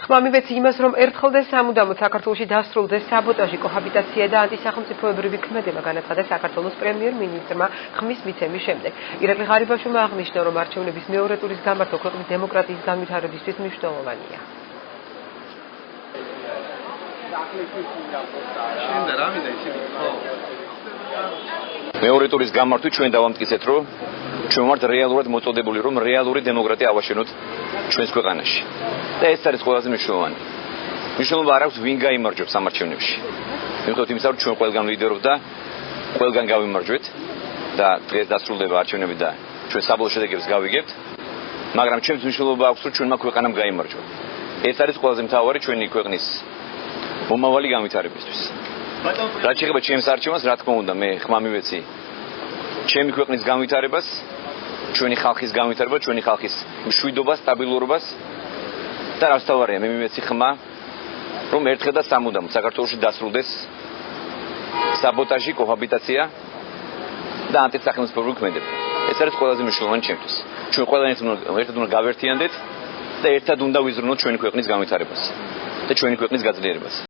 ხმამივეცი იმას, რომ ერთხელ და სამუდამოდ საქართველოში დასრულდეს საბოტაჟი, კოჰაბიტაცია და ანტისახელმწიფოებრივი ქმედება, განაცხადა საქართველოს პრემიერ-მინისტრმა ხმის მიცემის შემდეგ. ირაკლი ღარიბაშვილმა აღნიშნა, რომ არჩევნების მეორე ტურის გამართვა ქვეყნის დემოკრატიის განვითარებისთვის მნიშვნელოვანია. მეორე ტურის გამართვით ჩვენ დავამტკიცეთ, რომ ჩვენ ვართ რეალურად მოწოდებული, რომ რეალური დემოკრატია ავაშენოთ ჩვენს ქვეყანაში. და ეს არის ყველაზე მნიშვნელოვანი. მნიშვნელობა არ აქვს ვინ გაიმარჯვებს ამ არჩევნებში. მიუხედავად იმისა, რომ ჩვენ ყველგან ვიდეობთ და ყველგან გავიმარჯვეთ და დღეს დასრულდება არჩევნები და ჩვენ საბოლოო შედეგებს გავიგებთ, მაგრამ ჩვენს მნიშვნელობა აქვს, რომ ჩვენმა ქვეყანამ გაიმარჯვა. ეს არის ყველაზე მთავარი ჩვენი ქვეყნის მომავალი განვითარებისთვის. რაც შეეხება ჩემს არჩევანს, რა თქმა უნდა, მე ხმამივეცი ჩემი ქვეყნის განვითარებას, ჩვენი ხალხის განვითარებას, ჩვენი ხალხის მშვიდობას, სტაბილურობას და რაც თავარია, მე მივეცი ხმა, რომ ერთხელ და სამუდამოდ საქართველოში დასრულდეს საბოტაჟი, კოჰაბიტაცია და ანტისახელმწიფოებრივი ქმედება. ეს არის ყველაზე მნიშვნელოვანი ჩემთვის. ჩვენ ყველანი ერთად უნდა გავერთიანდეთ და ერთად უნდა ვიზრუნოთ ჩვენი ქვეყნის განვითარებას და ჩვენი ქვეყნის გაძლიერებას.